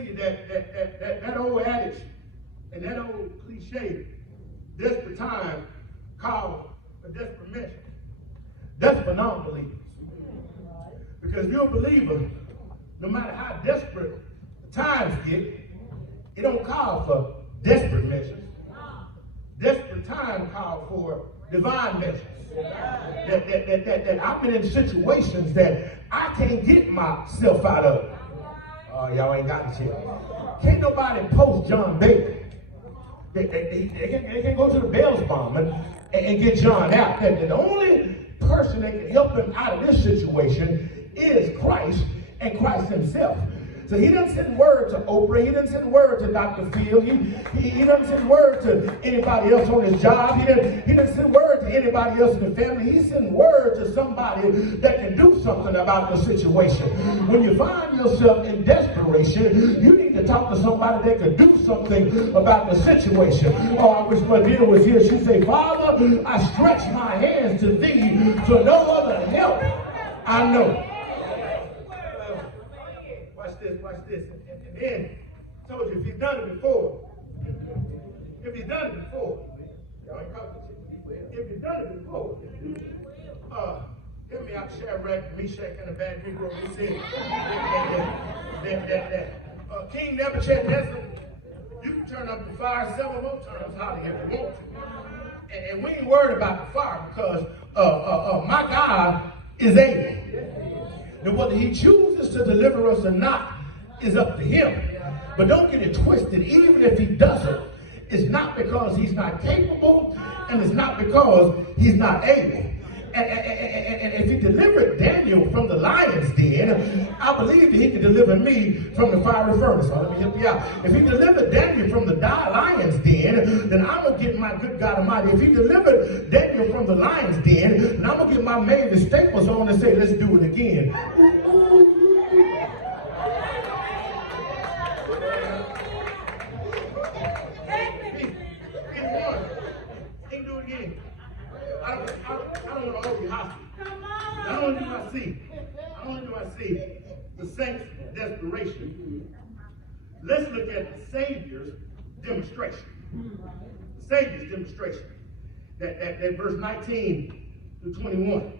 That old adage and that old cliche, desperate time calls for desperate measures. That's for non-believers. Because if you're a believer, no matter how desperate the times get, it don't call for desperate measures. Desperate time call for divine measures. That I've been in situations that I can't get myself out of. Y'all ain't got it yet. Can't nobody post John Baker. They can't go to the Bell's bomb and get John out. The only person that can help him out of this situation is Christ and Christ himself. So he doesn't send word to Oprah. He doesn't send word to Dr. Phil. He doesn't send word to anybody else on his job. He doesn't send word to anybody else in the family. He sends word to somebody that can do something about the situation. When you find yourself in desperation, you need to talk to somebody that can do something about the situation. Oh, I wish my dear was here. She'd say, Father, I stretch my hands to thee, for no other help I know. Watch this. And then, I told you, if he's done it before, y'all ain't talking to you. If he's done it before, hear me out, Shadrach, Meshach, and Abednego. He said that King Nebuchadnezzar, you can turn up the fire several more times hotter if you want to. And we ain't worried about the fire because my God is able. And whether he chooses to deliver us or not is up to him. But don't get it twisted. Even if he doesn't, it's not because he's not capable, and it's not because he's not able. And if he delivered Daniel from the lion's den, I believe that he could deliver me from the fiery furnace. So let me help you out. If he delivered Daniel from the lion's den, then I'm going to get my good God Almighty. If he delivered Daniel from the lion's den, then I'm going to get my Mavis Staples on and say, let's do it again. I don't want to hold you hostage. I don't want to do my seed. The saints' desperation. Let's look at the Savior's demonstration. The Savior's demonstration. That verse 19 to 21.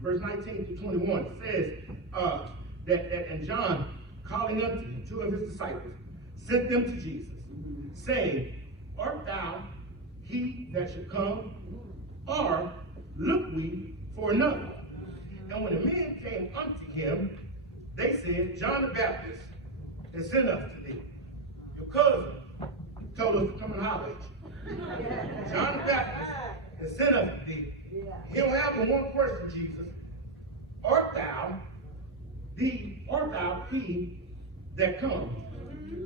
Verse 19 to 21 says and John, calling unto two of his disciples, sent them to Jesus, saying, Art thou he that should come, or look we for another? And when the men came unto him, they said, John the Baptist has sent us to thee. Your cousin told us to come and holler at you. John the Baptist has sent us to thee. He'll have but one question, Jesus. Art thou he that comes,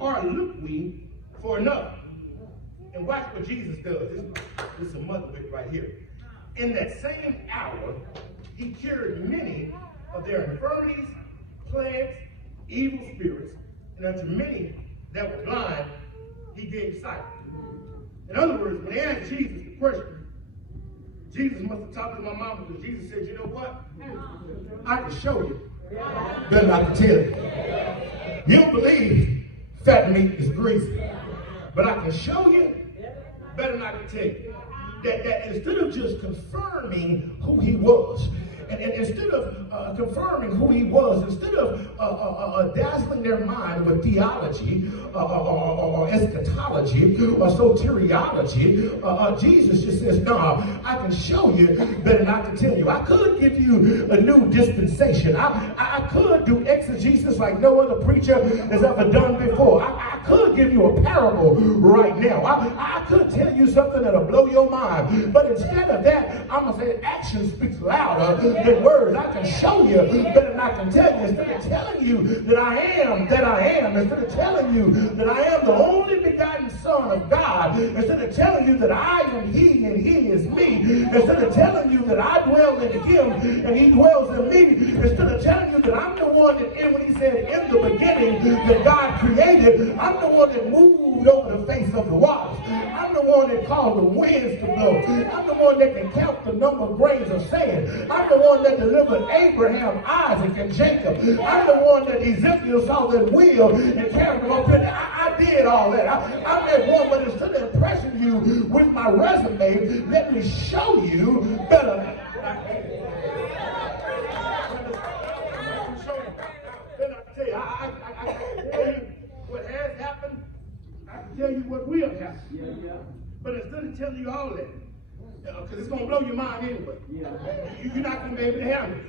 or look we for another? And watch what Jesus does. This is a mother bit right here. In that same hour, he cured many of their infirmities, plagues, evil spirits, and unto many that were blind, he gave sight. In other words, when they asked Jesus the question, Jesus must have talked to my mama, because Jesus said, you know what? I can show you better not to tell you. You don't believe fat meat is greasy, but I can show you better not to tell you. That instead of just confirming who he was, and instead of confirming who he was, instead of dazzling their mind with theology or eschatology or soteriology, Jesus just says, no, I can show you better not to tell you. I could give you a new dispensation. I could do exegesis like no other preacher has ever done before. I could give you a parable right now. I could tell you something that'll blow your mind. But instead of that, I'm going to say action speaks louder than words. I can show you better than I can tell you. Instead of telling you that I am, instead of telling you that I am the only begotten Son of God, instead of telling you that I am He and He is me, instead of telling you that I dwell in Him and He dwells in me, instead of telling you that I'm the one that, when He said in the beginning that God created, I'm the one that moved over the face of the waters. I'm the one that caused the winds to blow. I'm the one that can count the number of grains of sand. I'm the one that delivered Abraham, Isaac, and Jacob. I'm the one that Ezekiel saw that wheel and carried them up in. I did all that. I'm that one, but instead of impressing you with my resume, let me show you better. I can tell you what has happened. I can tell you what will happen. But instead of telling you all that, because it's going to blow your mind anyway. You're not going to be able to handle it.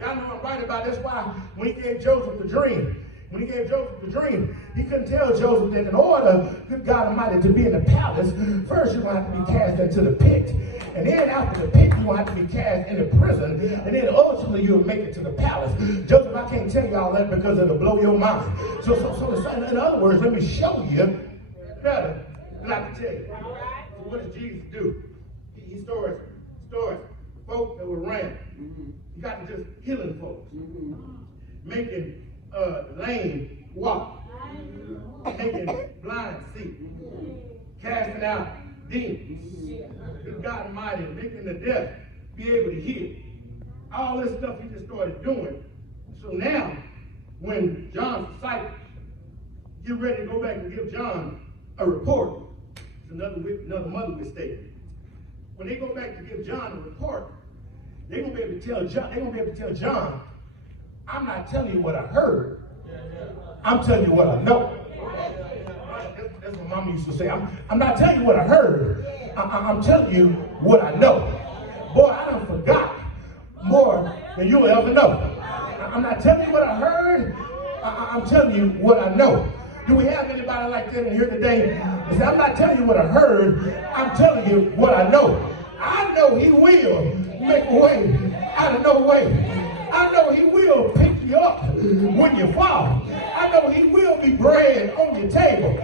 Y'all know I'm right about it. That's why when he gave Joseph the dream, he couldn't tell Joseph that in order, good God Almighty, to be in the palace, first you're going to have to be cast into the pit. And then after the pit, you're going to have to be cast into prison. And then ultimately, you'll make it to the palace. Joseph, I can't tell you all that because it'll blow your mind. So in other words, let me show you better than I can tell you. So what does Jesus do? He stores folk that were ran. He got to just healing folks, making lame walk, making blind see, casting out demons. Good God Almighty, making the deaf be able to hear. All this stuff he just started doing. So now, when John's disciples get ready to go back and give John a report, it's another mother mistake. When they go back to give John a report, they're gonna be able to tell John, I'm not telling you what I heard, I'm telling you what I know. That's what Mama used to say. I'm not telling you what I heard, I'm telling you what I know. Boy, I done forgot more than you'll ever know. I'm not telling you what I heard, I'm telling you what I know. Do we have anybody like that in here today? They say, I'm not telling you what I heard, I'm telling you what I know. I know He will make a way out of no way. I know He will pick you up when you fall. I know He will be bread on your table.